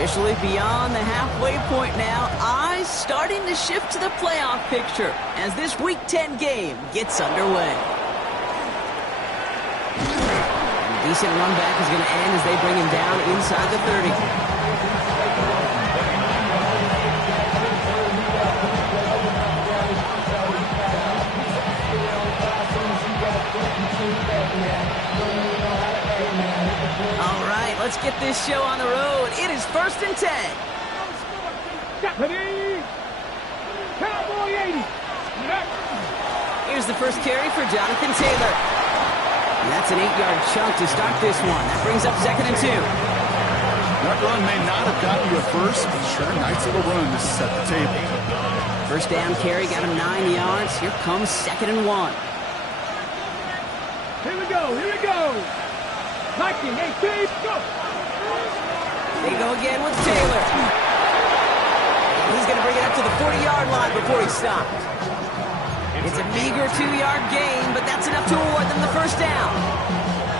Officially beyond the halfway point now. Eyes starting to shift to the playoff picture as this Week 10 game gets underway. A decent run back is going to end as they bring him down inside the 30. All right, let's get this show on the road. It is 1st and 10. Cowboy 80. Here's the first carry for Jonathan Taylor. And that's an 8-yard chunk to start this one. That brings up 2nd and 2. That run may not have gotten you a first, but sure, nice little run to set the table. First down carry got him 9 yards. Here comes 2nd and 1. Here we go, here we go. 19, 18, go. They go again with Taylor. He's going to bring it up to the 40-yard line before he stops. It's a meager 2-yard gain, but that's enough to award them the first down.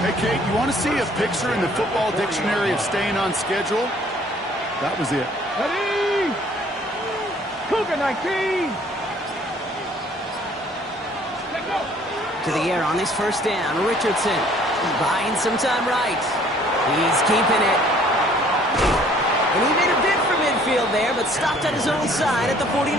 Hey, Kate, you want to see a picture in the football dictionary of staying on schedule? That was it. Ready? Cougar 19. Let's go. To the air on this first down. Richardson buying some time right. He's keeping it. And he made a bid for midfield there, but stopped on his own side at the 49.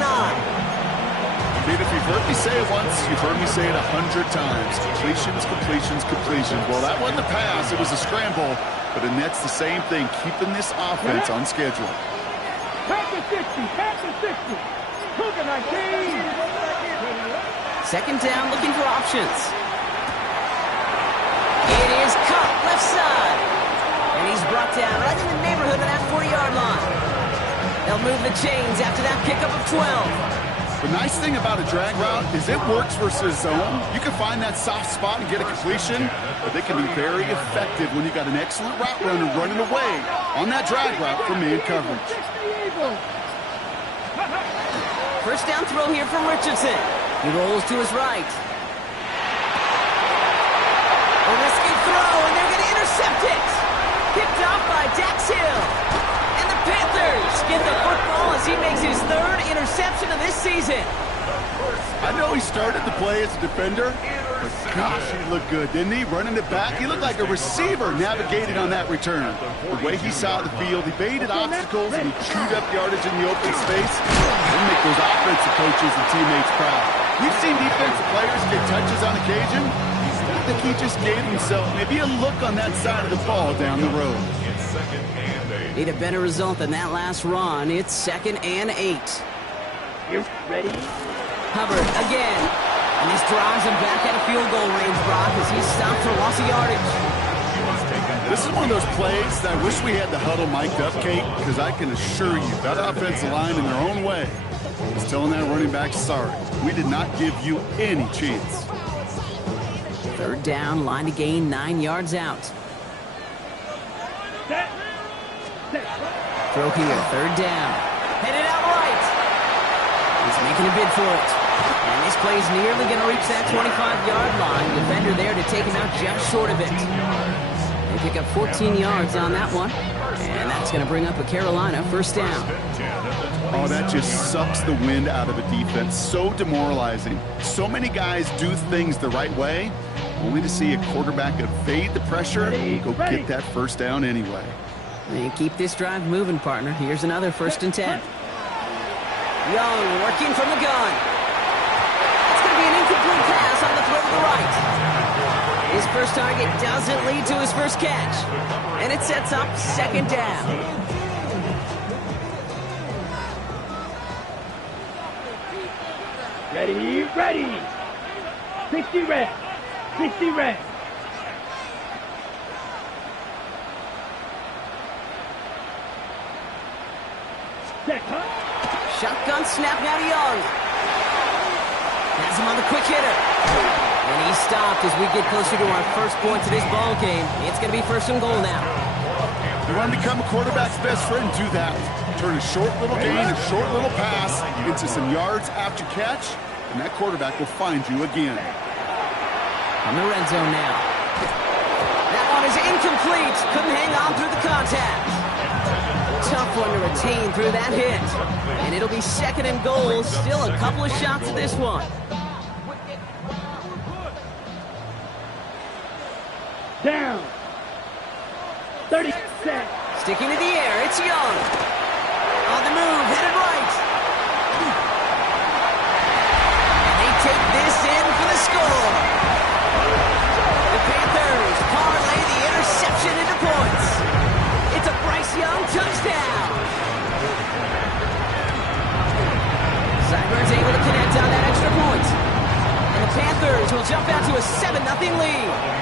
Pete, if you've heard me say it once, you've heard me say it 100 times. Completions, completions, completions. Well, that wasn't a pass. It was a scramble. But that's the same thing, keeping this offense on schedule. Panther 60, Panther 60. Cougar 19. 2nd down, looking for options. It is caught left side. And he's brought down right in the neighborhood of that 40-yard line. They'll move the chains after that pickup of 12. The nice thing about a drag route is it works versus zone. You can find that soft spot and get a completion, but they can be very effective when you got an excellent route runner running away on that drag route from man coverage. First down throw here from Richardson. He rolls to his right. A risky throw, and they're going to intercept it. Picked off by Dax Hill. And the Panthers get the football as he makes his 3rd interception of this season. I know he started the play as a defender, but gosh, he looked good, didn't he? Running it back, he looked like a receiver navigating on that return. The way he saw the field, he baited obstacles, and he chewed up yardage in the open space. He'll make those offensive coaches and teammates proud. We've seen defensive players get touches on occasion. I think he just gave himself maybe a look on that side of the ball down the road. Need a better result than that last run. It's 2nd and 8. You ready? Hubbard again. And this drives him back out of field goal range, Brock, as he's stopped for loss of yardage. This is one of those plays that I wish we had the huddle mic'd up, Kate, because I can assure you that offensive line in their own way is telling that running back, sorry, we did not give you any chance. 3rd down, line to gain 9 yards out. Throw here, 3rd down. Headed out right. He's making a bid for it. And this play's nearly going to reach that 25-yard line. Defender there to take him out just short of it. They pick up 14 yards on that one. And that's going to bring up a Carolina first down. Oh, that just sucks the wind out of a defense. So demoralizing. So many guys do things the right way, only to see a quarterback evade the pressure and go get that first down anyway. And keep this drive moving, partner. Here's another 1st and 10. Young working from the gun. It's going to be an incomplete pass on the throw to the right. His first target doesn't lead to his first catch. And it sets up 2nd down. Ready, ready. 60 red. 60 red. Shotgun snap now to Young. Has him on the quick hitter. And he's stopped as we get closer to our first points of this ball game. It's going to be 1st and goal now. You want to become a quarterback's best friend, do that. Turn a short little gain, a short little pass into some yards after catch, and that quarterback will find you again. On the red zone now. That one is incomplete. Couldn't hang on through the contact. tough one to retain through that hit. And it'll be 2nd and goal. Still a couple of shots at this one. Down. 30 set. Sticking to the air, it's Young. On the move, headed right. And they take this in for the score. The Panthers parlay the interception into points. It's a Bryce Young touchdown. Seibert's able to connect on that extra point. And the Panthers will jump out to a 7-0 lead.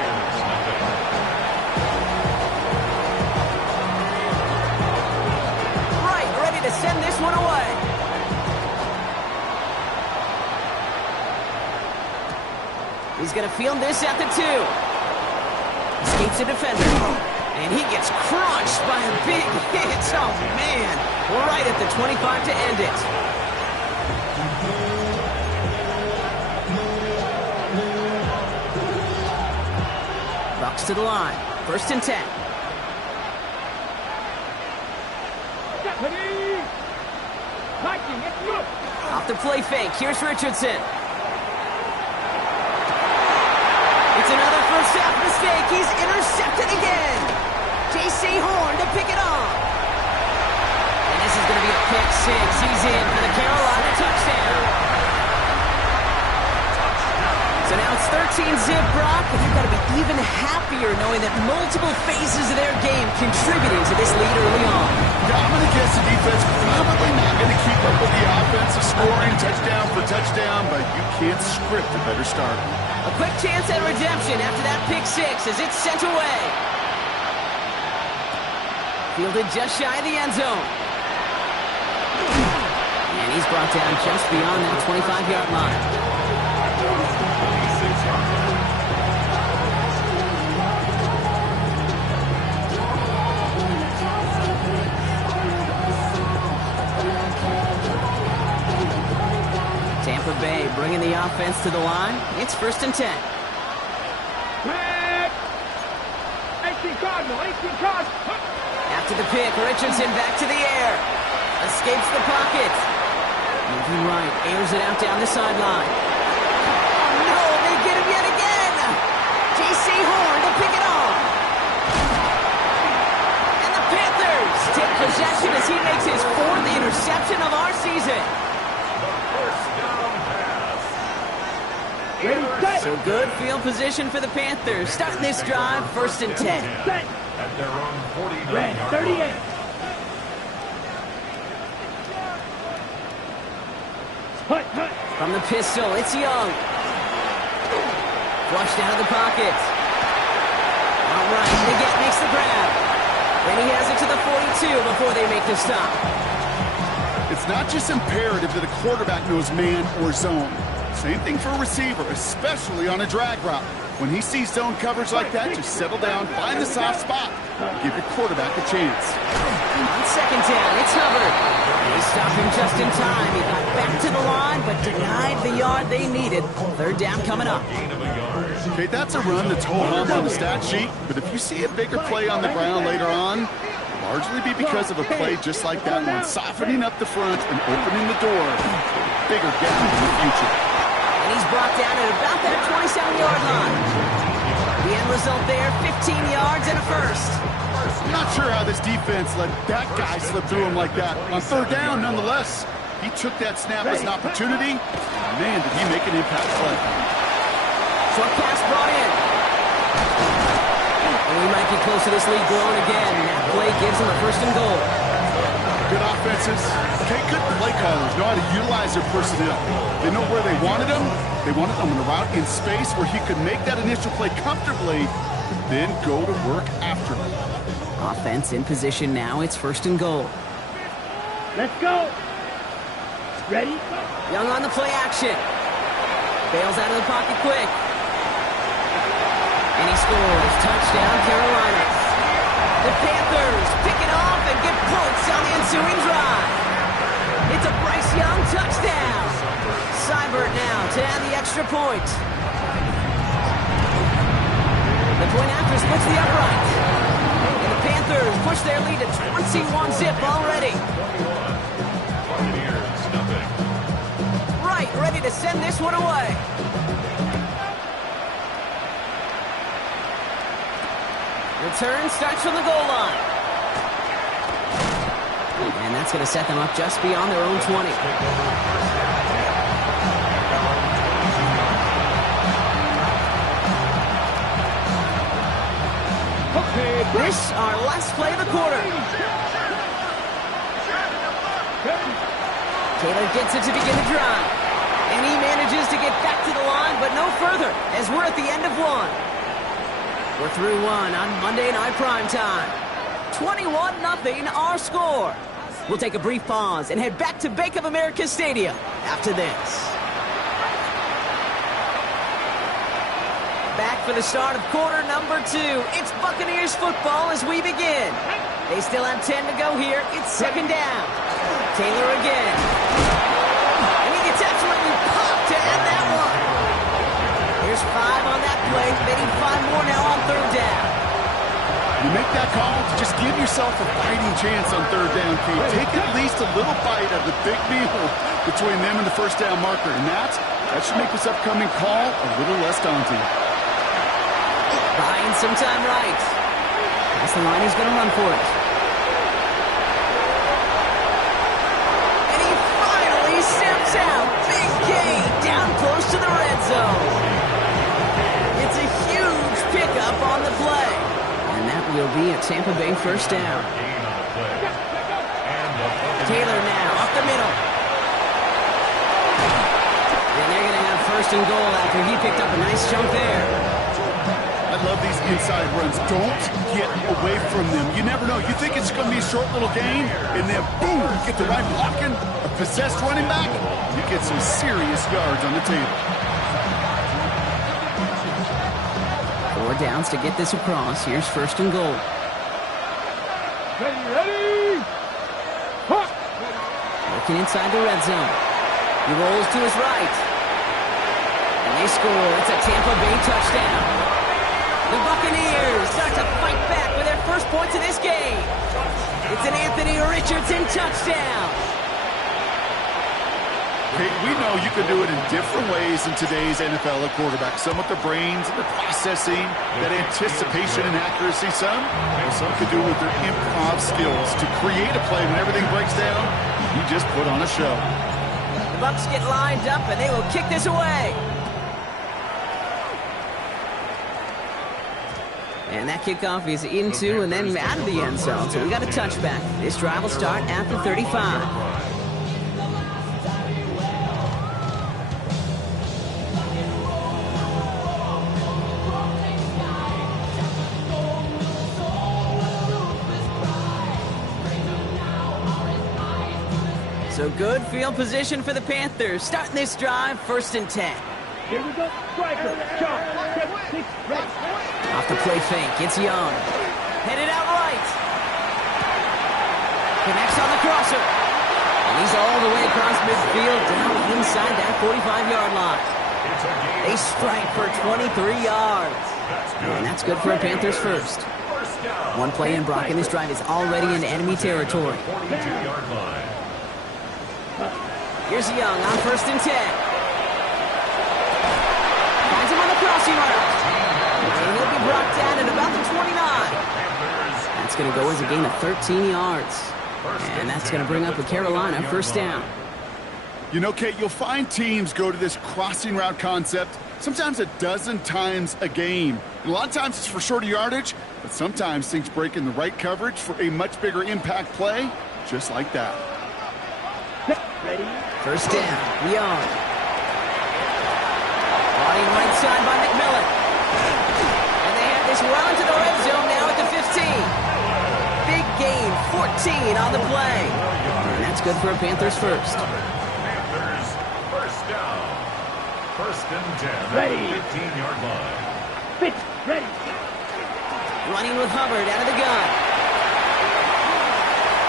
To send this one away. He's going to field this at the 2. Escapes a defender. And he gets crushed by a big hit. Oh, man. Right at the 25 to end it. Bucks to the line. 1st and 10. Off the play fake, here's Richardson. It's another first half mistake. He's intercepted again. J.C. Horn to pick it off. And this is going to be a pick 6. He's in for the Carolina touchdown. So now it's 13-zip, Brock, and you've got to be even happier knowing that multiple phases of their game contributing to this lead early on. Yeah, I'm going to guess the defense probably not going to keep up with the offensive scoring touchdown for touchdown, but you can't script a better start. A quick chance at redemption after that pick 6 as it's sent away. Fielded just shy of the end zone. And he's brought down just beyond that 25-yard line. Tampa Bay bringing the offense to the line. It's 1st and 10. Quick! 18 Cardinal, 18 Cardinal. After the pick, Richardson back to the air. Escapes the pocket. Moving right, airs it out down the sideline. Oh no, they get him yet again. J.C. Horn to pick it off. And the Panthers take possession as he makes his 4th interception of our season. So good field position for the Panthers. Starting this drive, 1st and 10. Set. At their own 49-yard 38. Hut, hut. From the pistol, it's Young. Flushed out of the pocket. All right, Niggett makes the grab. Then he has it to the 42 before they make the stop. It's not just imperative that a quarterback knows man or zone. Same thing for a receiver, especially on a drag route. When he sees zone coverage like that, just settle down, find the soft spot, and give your quarterback a chance. On 2nd down, it's Hubbard. They stop him just in time. He got back to the line, but denied the yard they needed. 3rd down coming up. Okay, that's a run that's hold on the stat sheet, but if you see a bigger play on the ground later on, largely be because of a play just like that one, softening up the front and opening the door. Bigger gap in the future. And he's brought down at about that 27-yard line. The end result there, 15 yards and a 1st. I'm not sure how this defense let that guy slip through him like that. On 3rd down, nonetheless, he took that snap as an opportunity. Man, did he make an impact play. Short pass brought in. And we might be close to this lead growing again. That play gives him a 1st and goal. Good offenses. Okay, good play callers know how to utilize their personnel. They know where they wanted him. They wanted him in a route in space where he could make that initial play comfortably, then go to work after him. Offense in position now. It's 1st and goal. Let's go. Ready? Young on the play action. Bails out of the pocket quick. And he scores. Touchdown, Carolina. The Panthers pick it off and get points on the ensuing drive. It's a Bryce Young touchdown. Seibert now to add the extra point. The point after splits the upright. And the Panthers Panthers push their lead to 21-zip already. Right, ready to send this one away. Return starts from the goal line. And that's going to set them up just beyond their own 20. This our last play of the quarter. Taylor gets it to begin the drive. And he manages to get back to the line, but no further, as we're at the end of one. We're through one on Monday Night Primetime. 21-0 our score. We'll take a brief pause and head back to Bank of America Stadium after this. Back for the start of quarter number 2. It's Buccaneers football as we begin. They still have 10 to go here. It's second down. Taylor again. And he gets absolutely popped to end that one. There's 5 on that play. They need 5 more now on third down. You make that call to just give yourself a fighting chance on third down, Pete. Take at least a little bite of the big meal between them and the first down marker. And that should make this upcoming call a little less daunting. Buying some time right. That's the line he's going to run for it. And he finally steps out. Big gain down close to the red zone. It's a huge pickup on the play. And that will be a Tampa Bay first down. Taylor now up the middle. And they're going to have first and goal after he picked up a nice chunk there. I love these inside runs. Don't get away from them. You never know. You think it's going to be a short little gain, and then boom, you get the right blocking, a possessed running back, you get some serious yards on the table. 4 downs to get this across. Here's first and goal. Ready! Working inside the red zone. He rolls to his right. And they score. It's a Tampa Bay touchdown. The Buccaneers start to fight back with their first points of this game. It's an Anthony Richardson touchdown. Hey, we know you can do it in different ways in today's NFL at quarterback. Some with the brains and the processing, that anticipation and accuracy. Some could do it with their improv skills to create a play when everything breaks down. You just put on a show. The Bucs get lined up and they will kick this away. And that kickoff is into and then out of the end zone. So we got a touchback. This drive will start at the 35. So good field position for the Panthers. Starting this drive, first and 10. Here we go. Striker. Jump. 7, 6, ready. Off the play fake, it's Young. Headed out right. Connects on the crosser. And he's all the way across midfield, down inside that 45-yard line. They strike for 23 yards. And that's good for a Panthers first. One play in Brock, and this drive is already in enemy territory. Here's Young on first and 10. Finds him on the crossing route. And he'll be brought down at about the 29. That's going to go as a gain of 13 yards. And that's going to bring up a Carolina first down. You know, Kate, you'll find teams go to this crossing route concept sometimes a dozen times a game. And a lot of times it's for shorter yardage, but sometimes things break in the right coverage for a much bigger impact play, just like that. Ready? First down, Young. Running right side by McMillan. And they have this well into the red zone now at the 15. Big gain, 14 on the play. And that's good for a Panthers first. Panthers first down. First and 10. Ready. 15-yard line. Fit. Ready. Running with Hubbard out of the gun.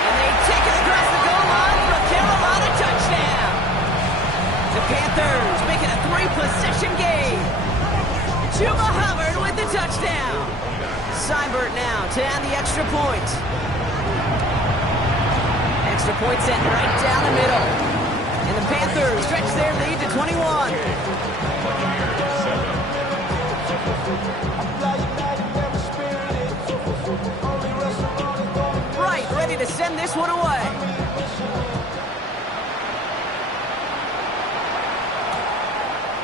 And they take it across the goal line for a Carolina touchdown. The Panthers make it a 3-possession game. Chuba Hubbard with the touchdown. Seibert now to add the extra point. Extra point sent right down the middle. And the Panthers stretch their lead to 21. Right, ready to send this one away.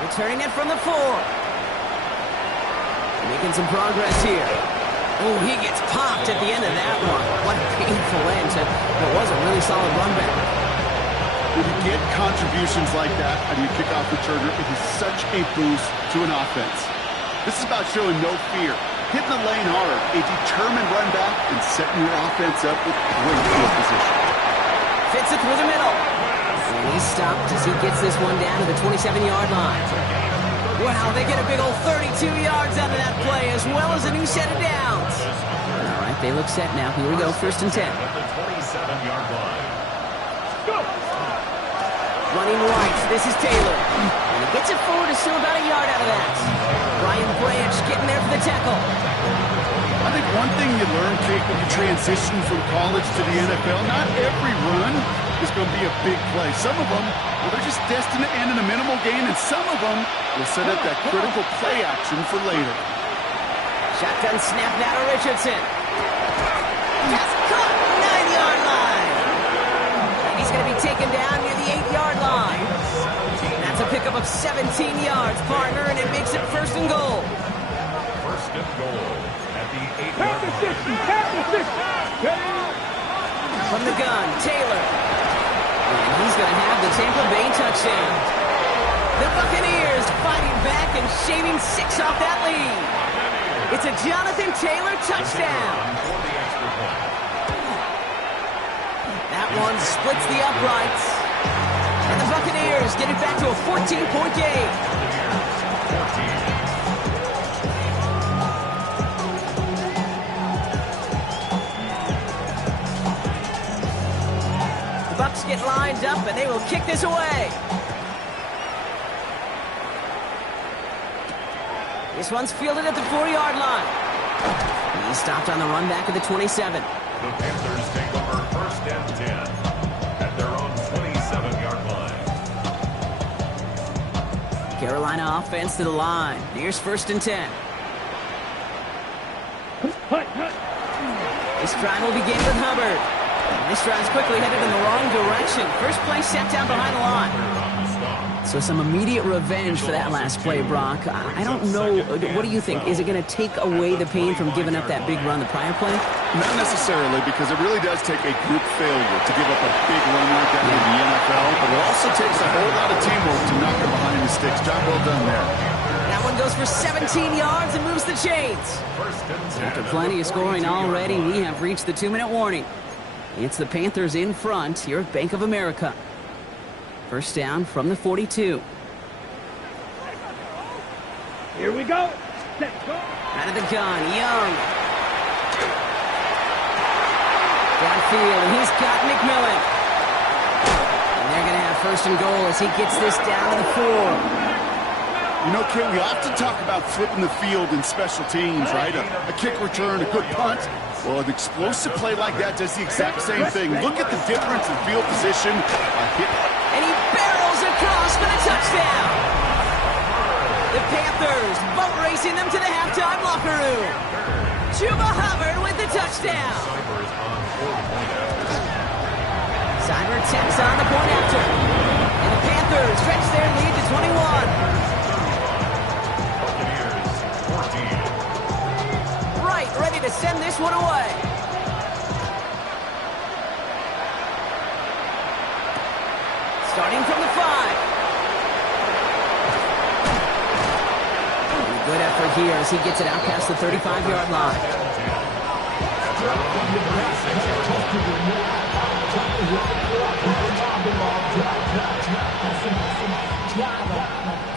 Returning it from the 4. Making some progress here. Oh, he gets popped at the end of that one. What a painful end to what was a really solid run back. When you get contributions like that out of your kickoff returner, it is such a boost to an offense. This is about showing no fear, hitting the lane hard, a determined run back, and setting your offense up with great field position. Fits it through the middle. And he's stopped as he gets this one down to the 27-yard line. Wow, they get a big old 32 yards out of that play, as well as a new set of downs. All right, they look set now. Here we go, 1st and 10. At the 27-yard line. Running right, this is Taylor. And he gets it forward to still about a yard out of that. Brian Branch getting there for the tackle. I think one thing you learn, Kate, when you transition from college to the NFL, not every run is going to be a big play. Some of them, well, they're just destined to end in a minimal gain, and some of them will set up that critical play action for later. Shotgun snap now to Richardson. Pass caught, 9-yard line. And he's going to be taken down near the 8-yard line. That's a pickup of 17 yards, partner, and it makes it 1st and goal. 1st and goal at the 8-yard line. From the gun, Taylor. And he's going to have the Tampa Bay touchdown. The Buccaneers fighting back and shaving 6 off that lead. It's a Jonathan Taylor touchdown. That one splits the uprights. And the Buccaneers get it back to a 14-point game. The Bucs get lined up, and they will kick this away. This one's fielded at the 4-yard line. He's stopped on the run back of the 27. The Panthers take over 1st and 10 at their own 27-yard line. Carolina offense to the line. Here's 1st and 10. This drive will begin with Hubbard. This drive's quickly headed in the wrong direction. First play set down behind the line. So some immediate revenge for that last play, Brock. I don't know. What do you think? Is it going to take away the pain from giving up that big run the prior play? Not necessarily, because it really does take a group failure to give up a big run like that in the NFL, but it also takes a whole lot of teamwork to knock it behind the sticks. Job well done there. That one goes for 17 yards and moves the chains. After plenty of scoring already, we have reached the 2-minute warning. It's the Panthers in front here at Bank of America. 1st down from the 42. Here we go. Let's go. Out of the gun, Young. Downfield, and he's got McMillan. And they're going to have 1st and goal as he gets this down to the 4. You know, Ken, we often talk about flipping the field in special teams, right? A kick return, a good punt. Well, an explosive play like that does the exact same thing. Look at the difference in field position. And he barrels across for the touchdown. The Panthers boat racing them to the halftime locker room. Chuba Hubbard with the touchdown. Seibert tacks on the point after. And the Panthers stretch their lead to 21. Right, ready to send this one away. Starting from the 5. Good effort here as he gets it out past the 35-yard line.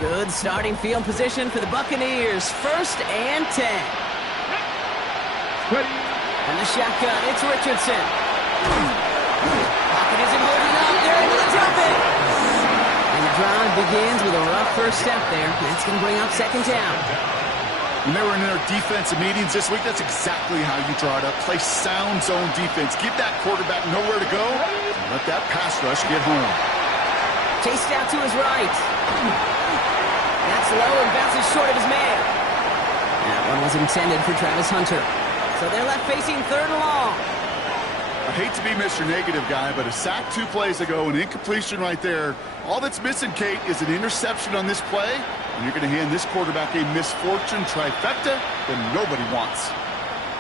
Good starting field position for the Buccaneers. 1st and 10. And the shotgun, it's Richardson. Pocket isn't holding up. They're able to drop it. And the drive begins with a rough first step there. That's going to bring up 2nd down. When they were in their defensive meetings this week, that's exactly how you draw it up. Play sound zone defense. Give that quarterback nowhere to go. And let that pass rush get home. Chased out to his right. That's low and bounces short of his man. That one was intended for Travis Hunter. So they're left facing 3rd and long. I hate to be Mr. Negative guy, but a sack 2 plays ago, an incompletion right there. All that's missing, Kate, is an interception on this play, and you're going to hand this quarterback a misfortune trifecta that nobody wants.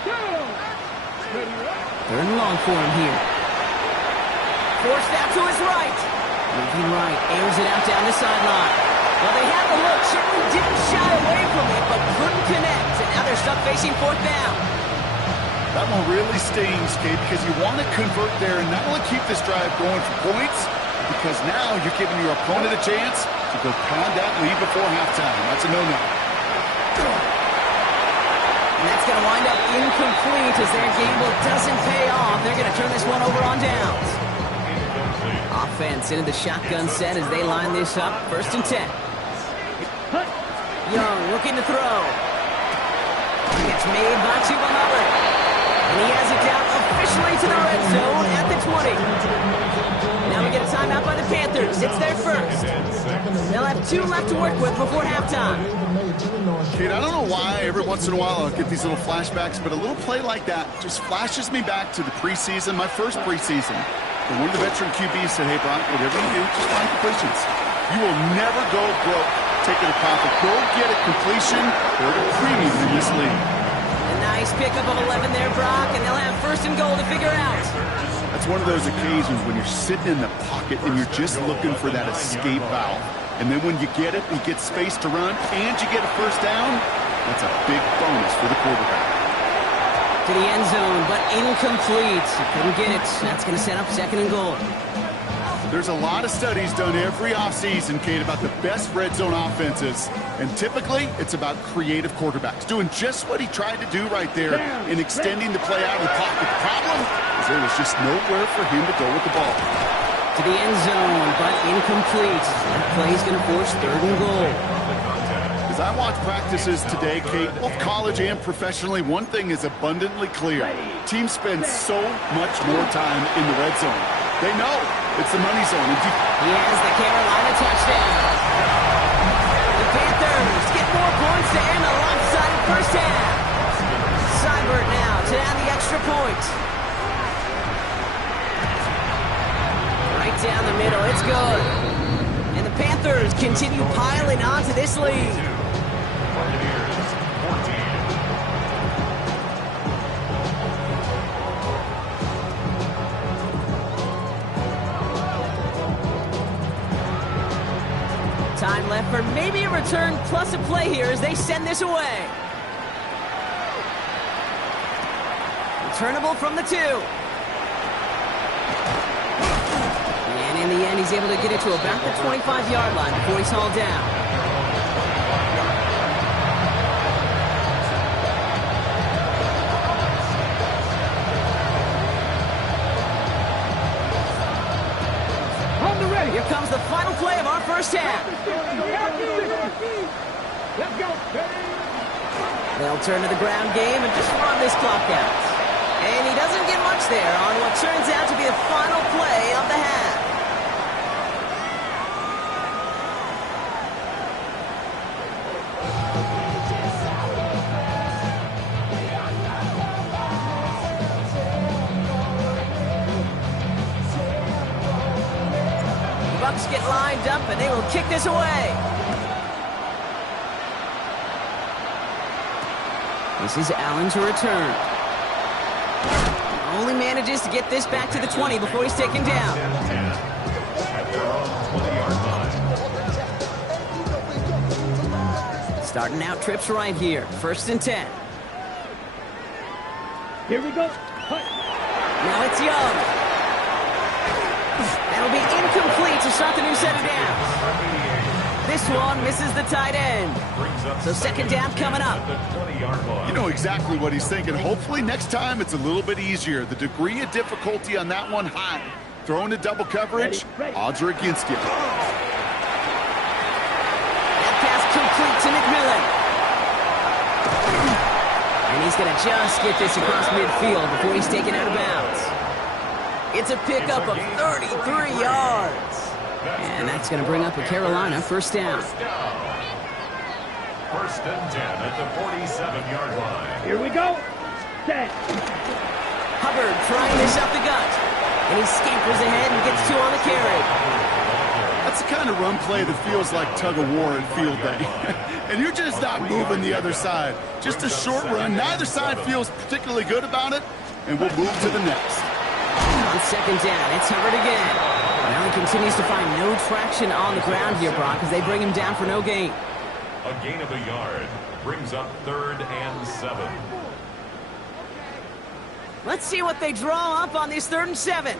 3rd and long for him here. Forced out to his right. Moving right, airs it out down the sideline. Well, they had the look. Certainly didn't shy away from it, but couldn't connect, and now they're stuck facing 4th down. That one really stings, Kate, because you want to convert there and not only keep this drive going for points, because now you're giving your opponent a chance to go pound that lead before halftime. That's a no-no. And that's going to wind up incomplete as their gamble doesn't pay off. They're going to turn this one over on downs. Offense into the shotgun set as they line this up. 1st and 10. Young looking to throw. Gets made by Chuba Hubbard. And he has it down officially to the red zone at the 20. Now we get a timeout by the Panthers. It's their first. They'll have 2 left to work with before halftime. Kate, I don't know why every once in a while I'll get these little flashbacks, but a little play like that just flashes me back to the preseason, my first preseason. And one of the veteran QBs said, hey, Brock, whatever you do, just find completions. You will never go broke taking a profit. Go get a completion. They're the premium in this league. Nice pickup of 11 there, Brock, and they'll have 1st and goal to figure out. That's one of those occasions when you're sitting in the pocket and you're just looking for that escape valve. And then when you get it, you get space to run, and you get a 1st down, that's a big bonus for the quarterback. To the end zone, but incomplete. Couldn't get it. That's going to set up 2nd and goal. There's a lot of studies done every offseason, Kate, about the best red zone offenses. And typically, it's about creative quarterbacks, doing just what he tried to do right there in extending the play out of the pocket. The problem is there was just nowhere for him to go with the ball. To the end zone, but incomplete. That play's going to force 3rd and goal. As I watch practices today, Kate, both college and professionally, one thing is abundantly clear. Teams spend so much more time in the red zone. They know it's the money zone. Here's the Carolina touchdown. The Panthers get more points to end the lopsided 1st half. Seibert now to add the extra point. Right down the middle, it's good. And the Panthers continue piling on to this lead. Time left for maybe a return plus a play here as they send this away. Returnable from the 2. And in the end, he's able to get it to about the 25-yard line before he's hauled down. Here comes the final play of our 1st half. Let's go. They'll turn to the ground game and just run this clock out. And he doesn't get much there on what turns out to be the final play of the half. Bucks get lined up, and they will kick this away. This is Allen to return. Only manages to get this back to the 20 before he's taken down. Starting out trips right here. 1st and 10. Here we go. Now it's Young. That'll be incomplete to start the new set of downs. This one misses the tight end. So 2nd down coming up. You know exactly what he's thinking. Hopefully next time it's a little bit easier. The degree of difficulty on that one high. Throwing to double coverage, odds are against you. That pass complete to McMillan. going to just get this across midfield before he's taken out of bounds. It's a pickup of 33 yards. And that's going to bring up a Carolina first down. First and 10 at the 47-yard line. Here we go. Set. Hubbard trying this up the gut. And he scampers ahead and gets 2 on the carry. That's the kind of run play that feels like tug-of-war at field day. And you're just not moving the other side. Just a short run. Neither side feels particularly good about it. And we'll move to the next. On second down, it's Hubbard again. Now he continues to find no traction on the ground here, Brock, as they bring him down for no gain. A gain of a yard brings up 3rd and 7. Let's see what they draw up on this 3rd and 7.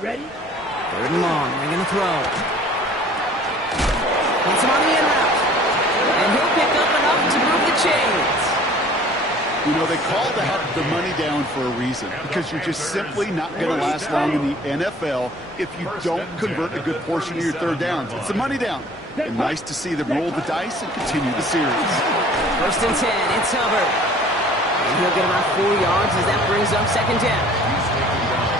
Ready? 3rd and long. They're going to throw. Gets him on the in route. And he'll pick up enough to move the chains. You know, they call that the money down for a reason, because you're just simply not going to last long in the NFL if you don't convert a good portion of your 3rd downs. It's the money down. And nice to see them roll the dice and continue the series. First and 10, it's Hubbard. And he'll get about 4 yards as that brings up second down.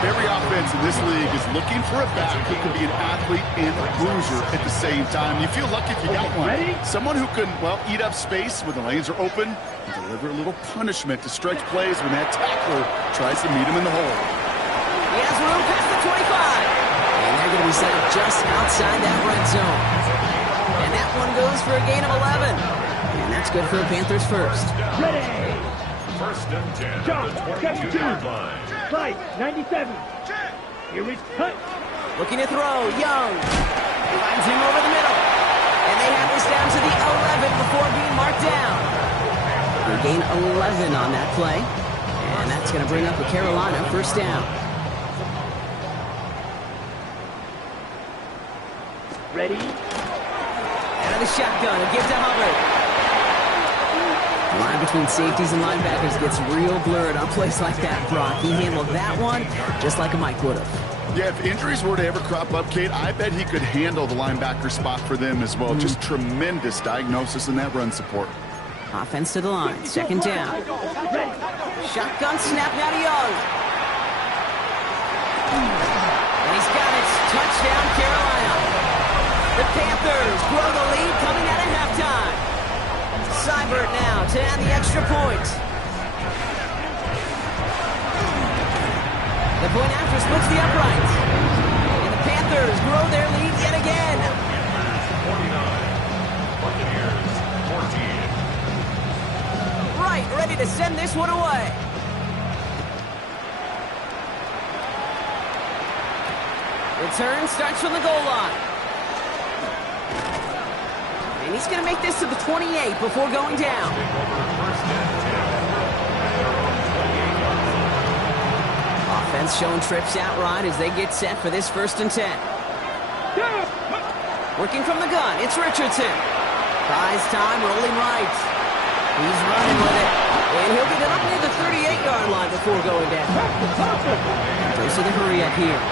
Every offense in this league is looking for a back who can be an athlete and a bruiser at the same time. You feel lucky if you got one. Someone who can, well, eat up space when the lanes are open and deliver a little punishment to stretch plays when that tackler tries to meet him in the hole. He has room past the 25. And they're going to be set up just outside that red zone. And that one goes for a gain of 11. And that's good for the Panthers first. Ready. First and 10 Shot. at the 22-yard line. Right. 97. Here we cut. Looking to throw. Young. Finds him over the middle. And they have this down to the 11 before being marked down. They gain 11 on that play. And that's going to bring up a Carolina first down. Ready. Out of the shotgun, a give to Hubbard. The line between safeties and linebackers gets real blurred on plays like that, Brock. He handled that one just like a Mike would have. Yeah, if injuries were to ever crop up, Kate, I bet he could handle the linebacker spot for them as well. Just tremendous diagnosis in that run support. Offense to the line, second down. Shotgun snap now to Young. And he's got it. Touchdown, Carolina. The Panthers grow the lead coming out of halftime. Seibert now to add the extra point. The point after splits the upright. And the Panthers grow their lead yet again. 49, Buccaneers 14. Right, ready to send this one away. Return starts from the goal line. And he's going to make this to the 28 before going down. Offense showing trips out right as they get set for this 1st and 10. Working from the gun, it's Richardson. Buys time, rolling right. He's running with it. And he'll get it up near the 38-yard line before going down. Goes to the hurry up here.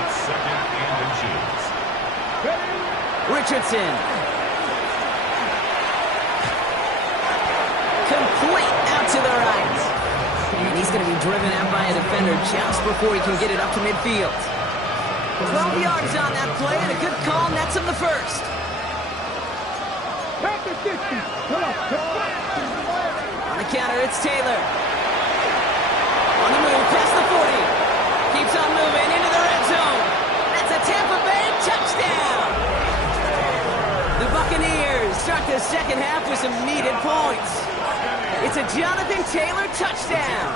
It's 2nd and inches. Richardson. Complete out to the right. And he's going to be driven out by a defender just before he can get it up to midfield. 12 yards on that play and a good call nets him the first. On the counter, it's Taylor. On the move, past the 40. Keeps on moving into the red zone. That's a Tampa Bay touchdown. The Buccaneers start the second half with some needed points. It's a Jonathan Taylor touchdown.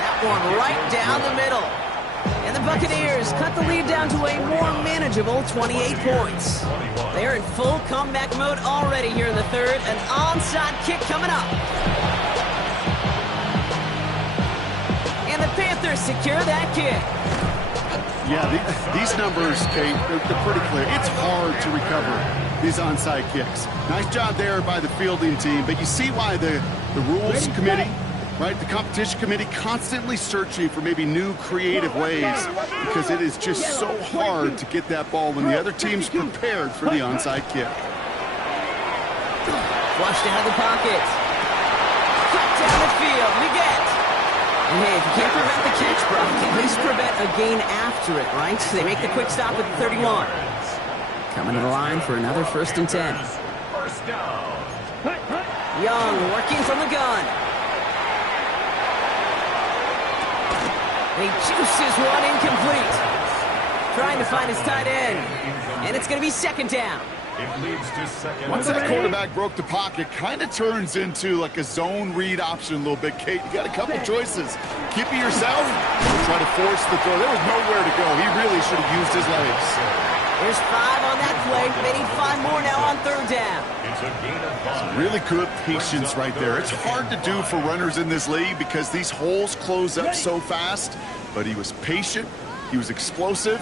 That one right down the middle. And the Buccaneers cut the lead down to a more manageable 28 points. They're in full comeback mode already here in the 3rd. An onside kick coming up. And the Panthers secure that kick. Yeah, these numbers, Kate, they're pretty clear. It's hard to recover these onside kicks. Nice job there by the fielding team, but you see why the rules committee right? The competition committee constantly searching for maybe new creative ways because it is just so hard to get that ball when the other team's prepared for the onside kick. Flushed out of the pocket. Cut down the field. We get. And hey, if you can't prevent the catch, bro, you can at least prevent a gain after it, right? So they make the quick stop at 31. Coming to the line for another 1st and 10. First down. Young working from the gun. And he juices one incomplete. Trying to find his tight end. And it's going to be 2nd down. It leads to second. Once that quarterback broke the pocket, kind of turns into like a zone read option a little bit, Kate. You got a couple choices. Keep it yourself or try to force the throw. There was nowhere to go. He really should have used his legs. There's 5 on that play. They need 5 more now on 3rd down. It's a gain of 5. Really good patience right there. It's hard to do for runners in this league because these holes close up so fast. But he was patient. He was explosive.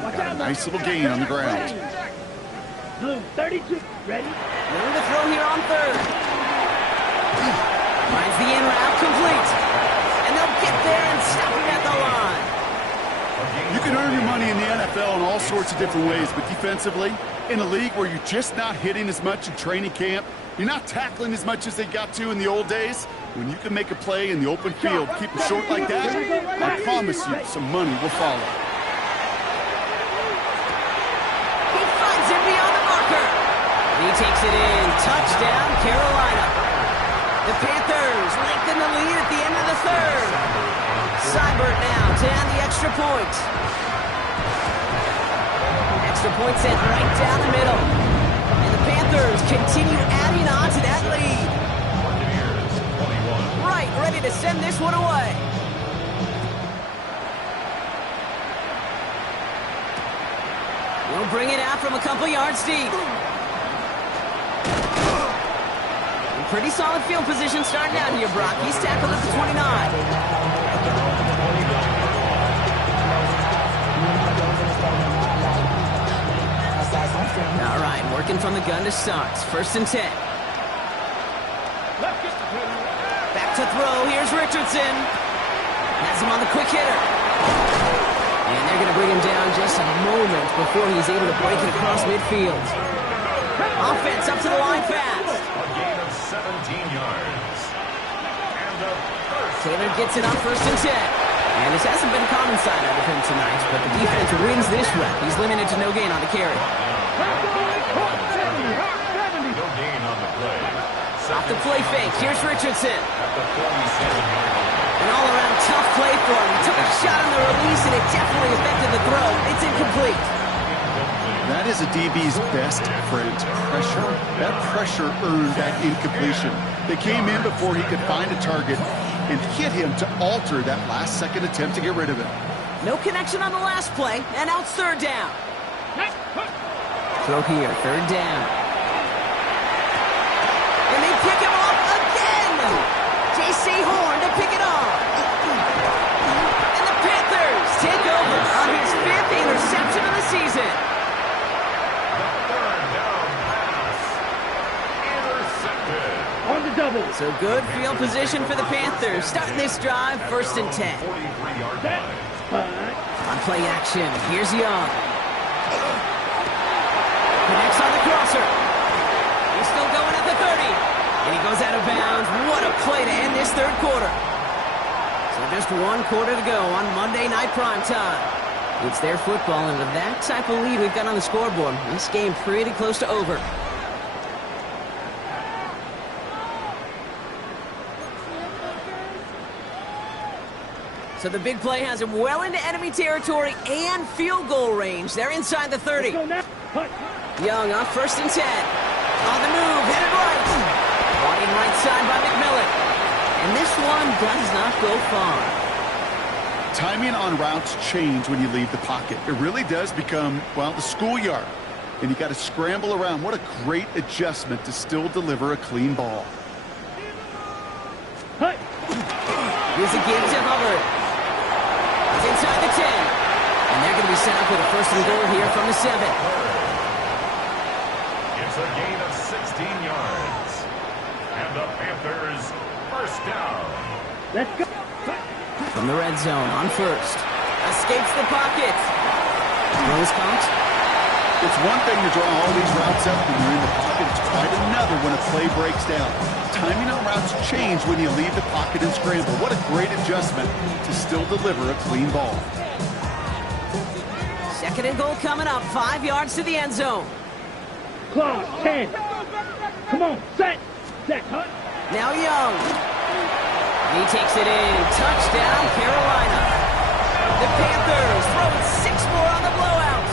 Got a nice little gain on the ground. Blue, 32. Ready? Room to throw here on 3rd. Finds the in route complete. And they'll get there and stop him at the line. You can earn your money in the NFL in all sorts of different ways, but defensively, in a league where you're just not hitting as much in training camp, you're not tackling as much as they got to in the old days, when you can make a play in the open field, keep it short like that, I promise you some money will follow. He finds him beyond the marker. And he takes it in. Touchdown, Carolina. The Panthers lengthen the lead at the end of the 3rd. Seibert now to add the extra point. Extra point sent right down the middle. And the Panthers continue adding on to that lead. Right, ready to send this one away. We'll bring it out from a couple yards deep. Pretty solid field position starting out here, Brock. He's tackled at the 29. All right, working from the gun to start. 1st and 10. Back to throw. Here's Richardson. Has him on the quick hitter. And they're going to bring him down just a moment before he's able to break it across midfield. Offense up to the line fast. A gain of 17 yards. And a first. Taylor gets it on 1st and 10. And this hasn't been a common side out of him tonight, but the defense wins this rep. He's limited to no gain on the carry. No gain on the play. Off the play fake. Here's Richardson. At the 47-yard line. An all-around tough play for him. He took a shot on the release, and it definitely affected the throw. It's incomplete. That is a DB's best friend, pressure. That pressure earned that incompletion. They came in before he could find a target and hit him to alter that last-second attempt to get rid of it. No connection on the last play, and now it's 3rd down. Throw here, 3rd down. And they pick him off again! J.C. Horn to pick it off. And the Panthers take over on his 5th interception of the season. Third down pass. Intercepted. On the double. So good field position for the Panthers. Starting this drive, 1st and 10. 43-yard line. On play action, here's Young. Connects on the crosser. He's still going at the 30. And he goes out of bounds. What a play to end this 3rd quarter. So just 1 quarter to go on Monday Night Primetime. It's their football, and with that type of lead we've got on the scoreboard, this game pretty close to over. So the big play has him well into enemy territory and field goal range. They're inside the 30. Young off 1st and 10. On the move, headed right. Running right side by McMillan. And this one does not go far. Timing on routes change when you leave the pocket. It really does become, well, the schoolyard. And you got to scramble around. What a great adjustment to still deliver a clean ball. Here's a give to Hubbard. It's inside the 10. And they're going to be set up with a 1st and goal here from the 7. It's a gain of 16 yards. And the Panthers, 1st down. Let's go. From the red zone on first. Escapes the pocket. Throw is caught. It's one thing to draw all these routes up when you're in the pocket. It's quite another when a play breaks down. Timing on routes change when you leave the pocket and scramble. What a great adjustment to still deliver a clean ball. Second and goal coming up. 5 yards to the end zone. Close. 10. Come on. Set. Hunt. Now Young. He takes it in. Touchdown, Carolina. The Panthers throwing 6 more on the blowout.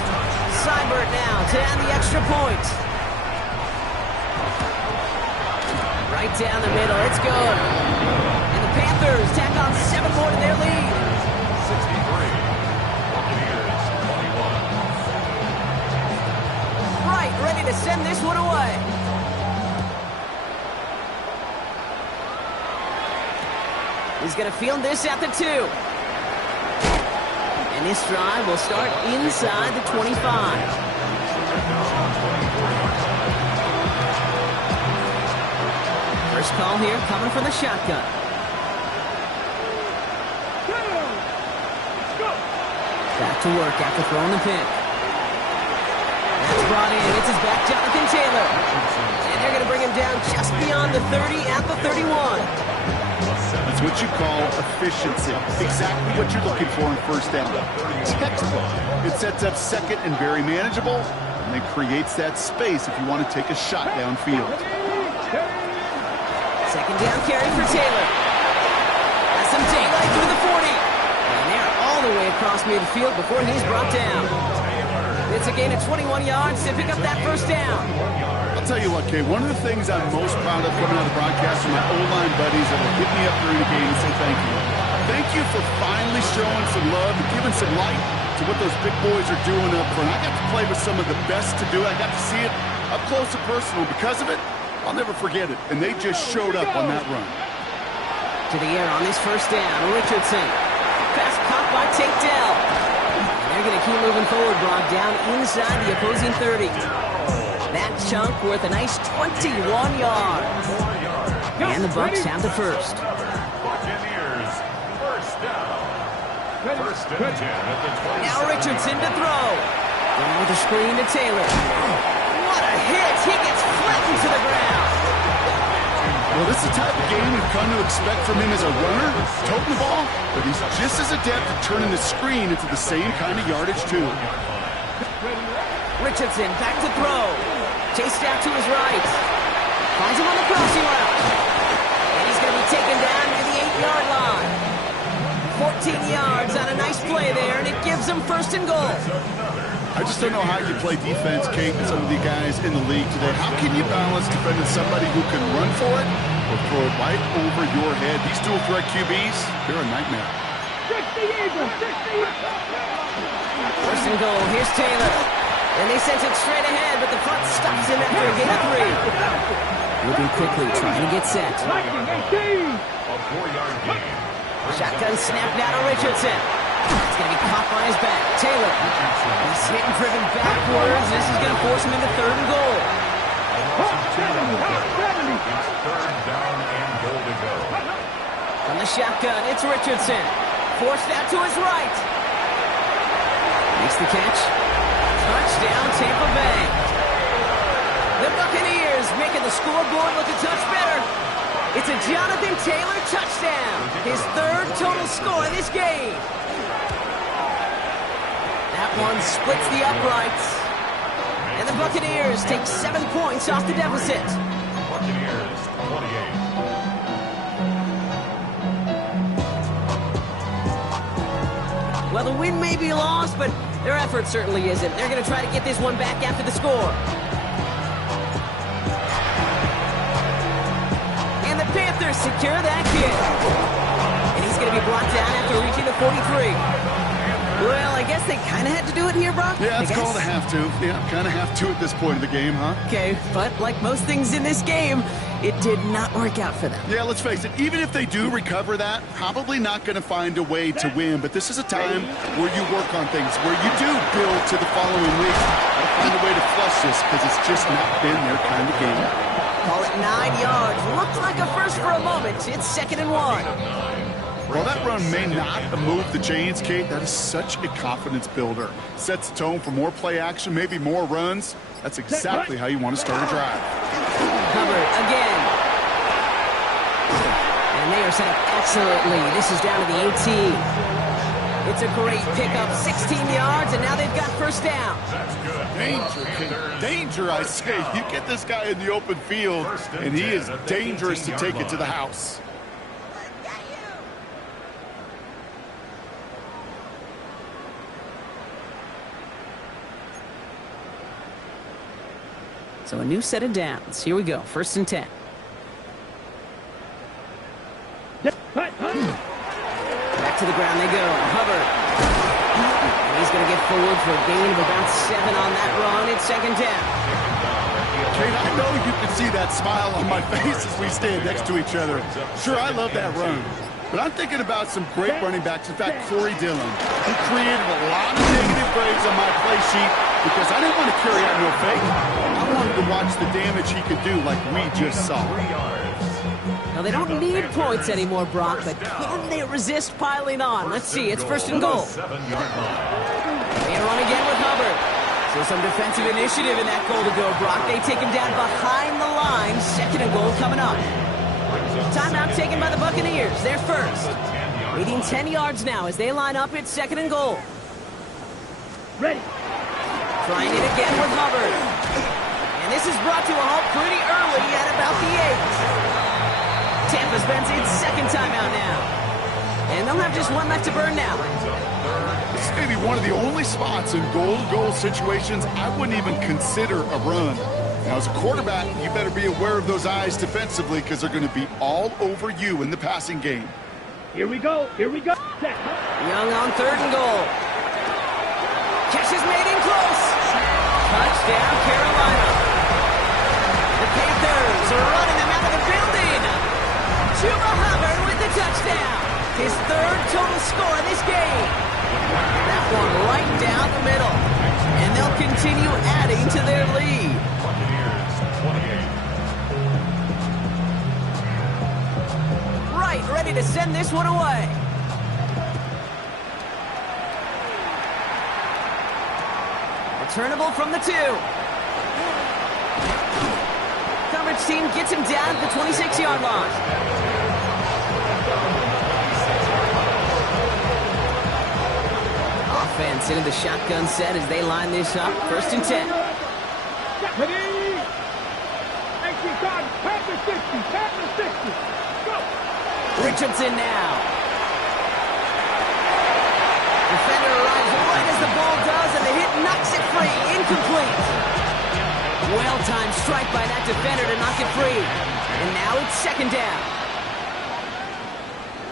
Seibert now to add the extra point. Right down the middle. It's good. And the Panthers tack on 7 more to their lead. 63. Buccaneers, 21. Right, ready to send this one away. He's going to field this at the 2. And this drive will start inside the 25. First call here coming from the shotgun. Back to work after throwing the pick. That's brought in. It's his back, Jonathan Taylor. And they're going to bring him down just beyond the 30 at the 31. It's what you call efficiency. Exactly what you're looking for in first down. Textbook. It sets up second and very manageable, and then creates that space if you want to take a shot downfield. Second down carry for Taylor. Has some daylight through the 40. And they're all the way across midfield before he's brought down. It's a gain of 21 yards to pick up that first down. I'll tell you what, Kay, one of the things I'm most proud of coming out of the broadcast are my O-line buddies that will hit me up during the game and say thank you. Thank you for finally showing some love and giving some light to what those big boys are doing up front. I got to play with some of the best to do it. I got to see it up close and personal. Because of it, I'll never forget it. And they just showed up on that run. To the air on this first down, Richardson. Pass caught by Tate Dell. And they're going to keep moving forward, brought down inside the opposing 30. That chunk worth a nice 21 yards. And the Bucs have the first. Buccaneers, first down. First and 10 at the 20. Now Richardson to throw. And with a screen to Taylor. What a hit! He gets flattened to the ground. Well, this is the type of game you've come to expect from him as a runner, toting the ball, but he's just as adept at turning the screen into the same kind of yardage, too. Richardson back to throw. Chased out to his right. Finds him on the crossing route. And he's going to be taken down to the 8-yard line. 14 yards on a nice play there, and it gives him first and goal. I just don't know how you play defense, Kate, with some of the guys in the league today. How can you balance defending somebody who can run for it or throw it right over your head? These dual threat QBs, they're a nightmare. First and goal. Here's Taylor. And they sent it straight ahead, but the front stops him after a gain of 3. Moving quickly, trying to get set. A 4-yard gain. Shotgun snap down to Richardson. It's going to be caught by his back. Taylor. He's hit and driven backwards. This is going to force him into third and goal. It's third down and goal to go. From the shotgun, it's Richardson. Forced out to his right. Makes the catch. Touchdown, Tampa Bay. The Buccaneers making the scoreboard look a touch better. It's a Jonathan Taylor touchdown. His third total score in this game. That one splits the uprights. And the Buccaneers take 7 points off the deficit. Buccaneers, 28. Well, the win may be lost, but their effort certainly isn't. They're going to try to get this one back after the score. And the Panthers secure that kick. And he's going to be brought down after reaching the 43. Well, I guess they kind of had to do it here, Brock. Yeah, it's called a have to. Yeah, kind of have to at this point of the game, huh? Okay, but like most things in this game, it did not work out for them. Yeah, let's face it, even if they do recover that, probably not going to find a way to win. But this is a time where you work on things, where you do build to the following week. Got to find a way to flush this because it's just not been their kind of game. Call it 9 yards. Looked like a first for a moment. It's 2nd and 1. While that run may not have moved the chains, Kate, that is such a confidence builder. Sets the tone for more play action, maybe more runs. That's exactly how you want to start a drive. Hubbard again. And they are set up excellently. This is down to the 18. It's a great pickup, 16 yards, and now they've got first down. Danger, Kate. Danger, I say. You get this guy in the open field, and he is dangerous to take it to the house. So a new set of downs. Here we go. First and 10. Back to the ground they go. Hubbard. And he's going to get forward for a gain of about 7 on that run. It's second down. Kate, I know you can see that smile on my face as we stand next to each other. Sure, I love that run. But I'm thinking about some great running backs. In fact, Corey Dillon. He created a lot of negative grades on my play sheet because I didn't want to carry out no fake. I wanted to watch the damage he could do like we just saw. Now, they don't need points anymore, Brock, but can they resist piling on? Let's see. It's first and goal. They run again with Hubbard. So some defensive initiative in that goal to go, Brock. They take him down behind the line. Second and goal coming up. Timeout taken by the Buccaneers. They're first. Leading 10 yards now as they line up. It's second and goal. Ready. Trying it again with Hubbard. And this is brought to a halt pretty early at about the 8. Tampa spends its second timeout now. And they'll have just one left to burn now. This may be one of the only spots in goal-to-goal situations I wouldn't even consider a run. Now, as a quarterback, you better be aware of those eyes defensively because they're going to be all over you in the passing game. Here we go. Here we go. Young on third and goal. Catch is made in close. Touchdown, Carolina. The Panthers are running them out of the building. Chuba Hubbard with the touchdown. His third total score in this game. That one right down the middle. And they'll continue adding to their lead. Right, ready to send this one away. Returnable from the 2. Coverage team gets him down at the 26-yard line. Offense into the shotgun set as they line this up. First and 10. Ready. 19 times. Panther 60. Panther 60. Go. Richardson now. Defender arrives right as the ball does, and the hit knocks it free. Incomplete. Well-timed strike by that defender to knock it free. And now it's second down.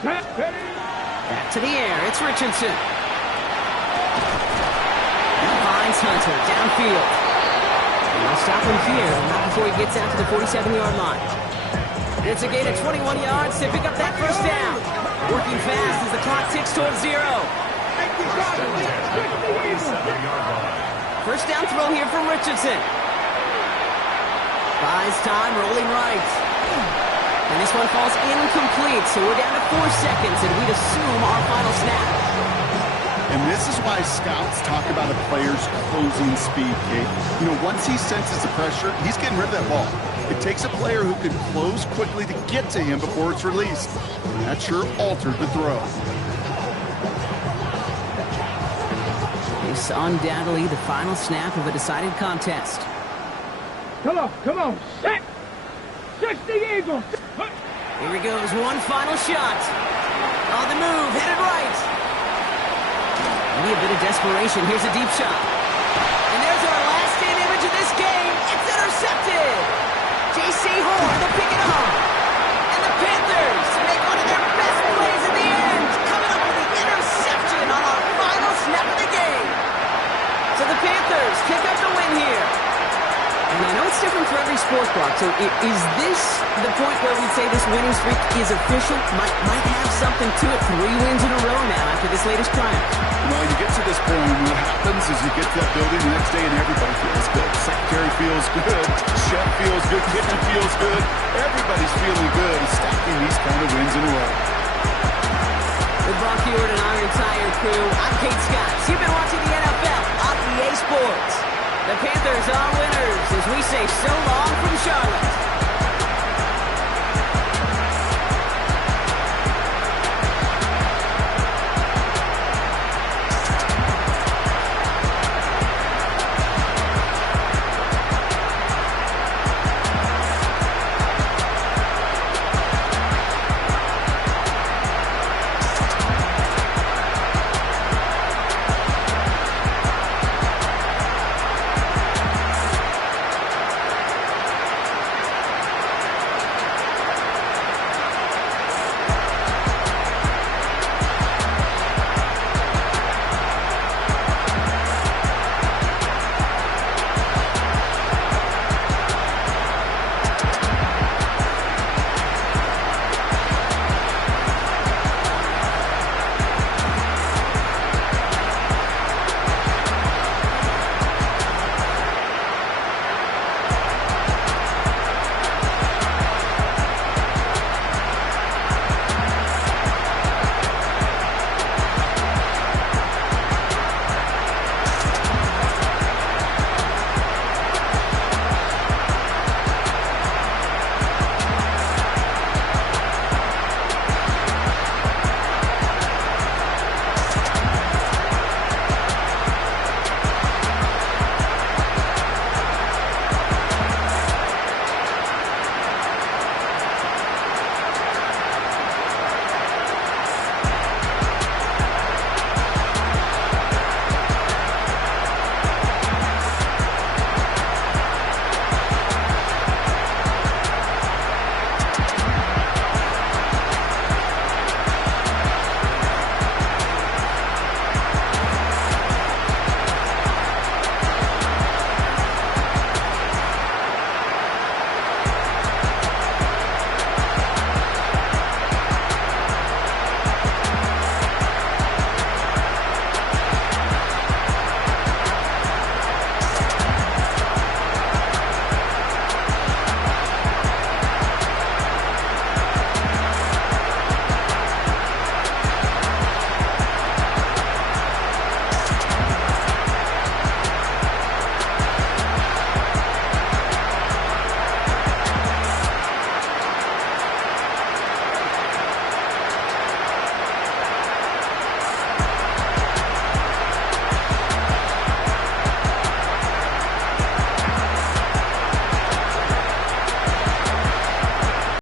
Back to the air. It's Richardson. Finds Hunter downfield. And they'll stop him here, not before he gets out to the 47-yard line. It's a gain of 21 yards to pick up that first down. Working fast as the clock ticks towards 0. First down throw here from Richardson. Buys time, rolling right. And this one falls incomplete, so we're down to 4 seconds, and we'd assume our final snap. And this is why scouts talk about a player's closing speed, Kate. You know, once he senses the pressure, he's getting rid of that ball. It takes a player who can close quickly to get to him before it's released. That sure altered the throw. It's undoubtedly the final snap of a decided contest. Come on. Set. 60 Eagles. Here he goes, one final shot. On the move, headed right. Maybe a bit of desperation. Here's a deep shot. And there's our last stand image of this game. It's intercepted. J.C. Horn to pick it up. And the Panthers make one of their best plays at the end, coming up with the interception on our final snap of the game. So the Panthers pick up the win here. And I know it's different for every sport, Brock. So is this the point where we say this winning streak is official? Might have something to it. 3 wins in a row now after this latest triumph. Well, you get to this point, and what happens is you get to that building the next day and everybody feels good. Secretary feels good. Chef feels good. Kitchen feels good. Everybody's feeling good and stacking these kind of wins in a row. With Brock Hewitt and our entire crew, I'm Kate Scott. You've been watching the NFL on EA Sports. The Panthers are winners as we say so long from Charlotte.